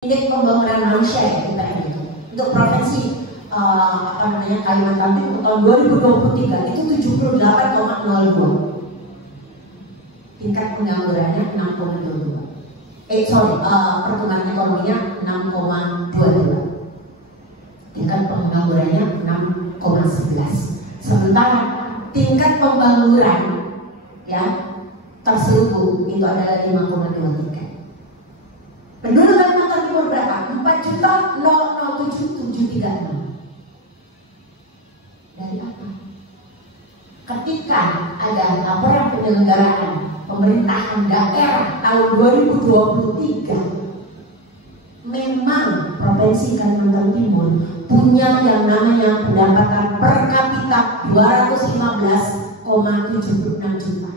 Indeks pembangunan manusia ya IPM itu untuk provinsi Kalimantan Timur tahun 2023 itu 78,02, tingkat penganggurannya 6,22. Pertumbuhan ekonominya 6,22, tingkat penganggurannya 6,11. Sementara tingkat pembangunan ya terselubung itu adalah 5,23. Penduduk Kalimantan Timur berapa? 4.007.736. Dari apa? Ketika ada laporan penyelenggaraan pemerintahan daerah tahun 2023, memang Provinsi Kalimantan Timur punya yang namanya pendapatan per kapita 215,76 juta.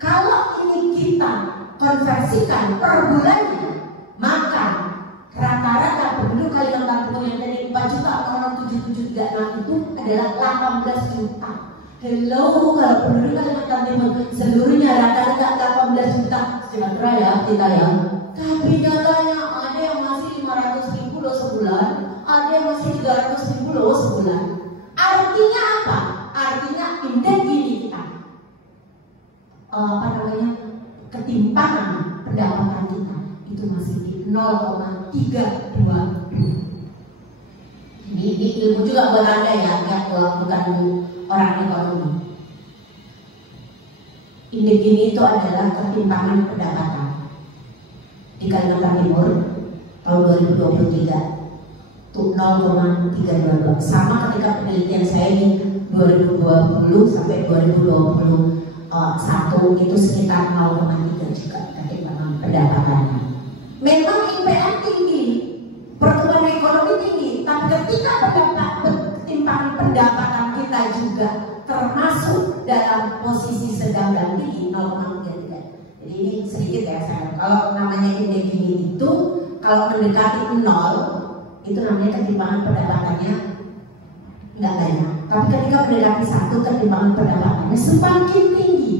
Kalau ini kita konversikan per bulannya, maka rata-rata penduduk Kalimantan Timur yang dari 4.007.736 itu adalah 18 juta. Hello, kalau penduduk Kalimantan Timur seluruhnya rata-rata 18 juta, sejahtera ya kita ya. Tapi nyatanya ada yang masih 500.000 loh sebulan, ada yang masih 300.000 loh sebulan. Artinya apa? Artinya indeks gini kita ketimpangan pendapatan kita itu masih di 0,32. Ini ilmu juga buat Anda ya, yang bukan orang ekonomi. Indeks gini itu adalah ketimpangan pendapatan di Kalimantan Timur tahun 2023 itu 0,322. Sama ketika penelitian saya di 2020 sampai 2021 itu sekitar 0,3 juga ketimpangan pendapatannya. Memang IPM tinggi, pertumbuhan ekonomi tinggi, tapi ketika ketimpangan pendapatan kita juga termasuk dalam posisi sedang dan tinggi 0,33. Jadi ini sedikit ya saya. Kalau namanya indeks gini itu kalau mendekati 0 itu namanya ketimpangan pendapatannya nggak banyak. Tapi ketika mendekati 1 ketimpangan pendapatannya semakin tinggi.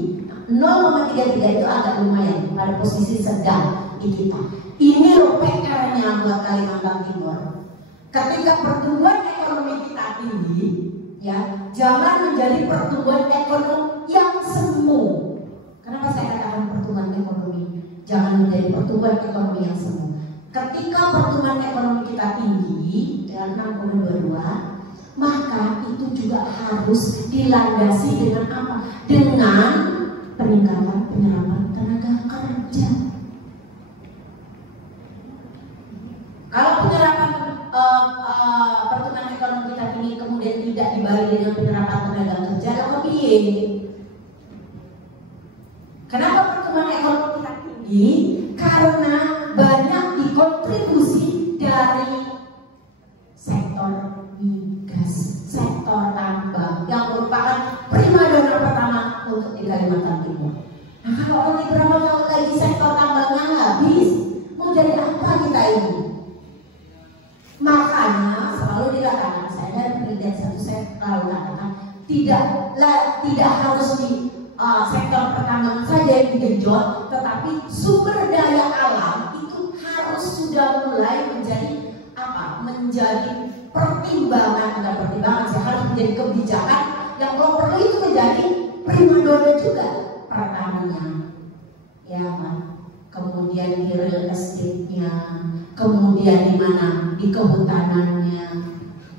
0,33 itu agak lumayan pada posisi sedang di kita. Ini loh PR-nya buat Kalimantan Timur. Ketika pertumbuhan ekonomi kita tinggi, ya jangan menjadi pertumbuhan ekonomi yang semu. Kenapa saya katakan pertumbuhan ekonomi? Jangan menjadi pertumbuhan ekonomi yang semu. Ketika pertumbuhan ekonomi kita tinggi dengan 6,22, maka itu juga harus dilandasi dengan apa? Dengan peningkatan penyerapan tenaga kerja. Kalau penyerapan pertumbuhan ekonomi kita tinggi kemudian tidak dibarengi dengan penyerapan tenaga kerja, lalu piye? Kenapa pertumbuhan ekonomi kita tinggi? Karena banyak dikontribusi dari sektor migas, sektor tambang yang merupakan primadona pertama untuk di Kalimantan Timur. Nah, kalau nanti berapa tahun lagi sektor tambangnya habis, mau jadi apa kita ini? Makanya selalu dikatakan, saya dari penelitian satu saya selalu katakan tidak harus di sektor pertambangan saja yang digenjot, tetapi sumber daya alam itu harus sudah mulai menjadi apa? Menjadi pertimbangan, bukan pertimbangan, sih harus menjadi kebijakan yang kalau perlu itu menjadi primadona juga. Pertamanya, ya kan? Kemudian di real estate-nya, kemudian di mana? Di kehutanannya,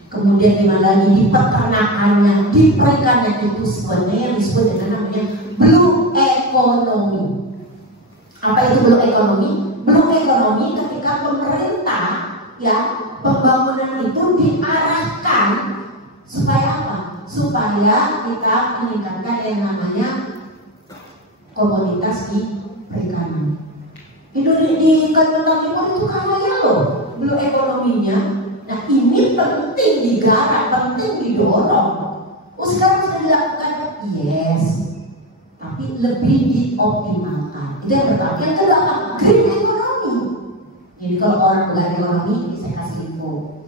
kemudian di mana lagi? Di peternakannya, di perikanan itu sebenarnya yang disebut dengan namanya blue economy. Apa itu blue economy? Blue economy ketika pemerintah ya pembangunan itu diarahkan supaya apa? Supaya kita meningkatkan yang namanya komoditas di perikanan. Di Kalimantan Timur itu kaya loh blue ekonominya. Nah ini penting digarap, penting didorong. Oh sekarang sudah dilakukan, yes, tapi lebih dioptimalkan. Itu yang pertama. Yang kedua apa? Green economy. Jadi kalau orang bukan ekonomi, saya kasih info.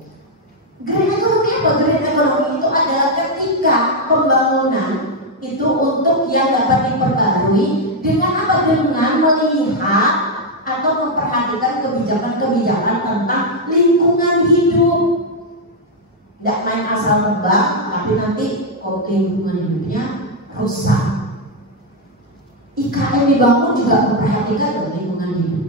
Green economy apa? Green economy itu adalah ketika pembangunan itu untuk yang dapat diperbarui dengan apa? Dengan melihat atau memperhatikan kebijakan-kebijakan tentang lingkungan hidup. Tidak main asal nebak, tapi nanti kok lingkungan hidupnya rusak. IKN dibangun juga memperhatikan lingkungan hidup.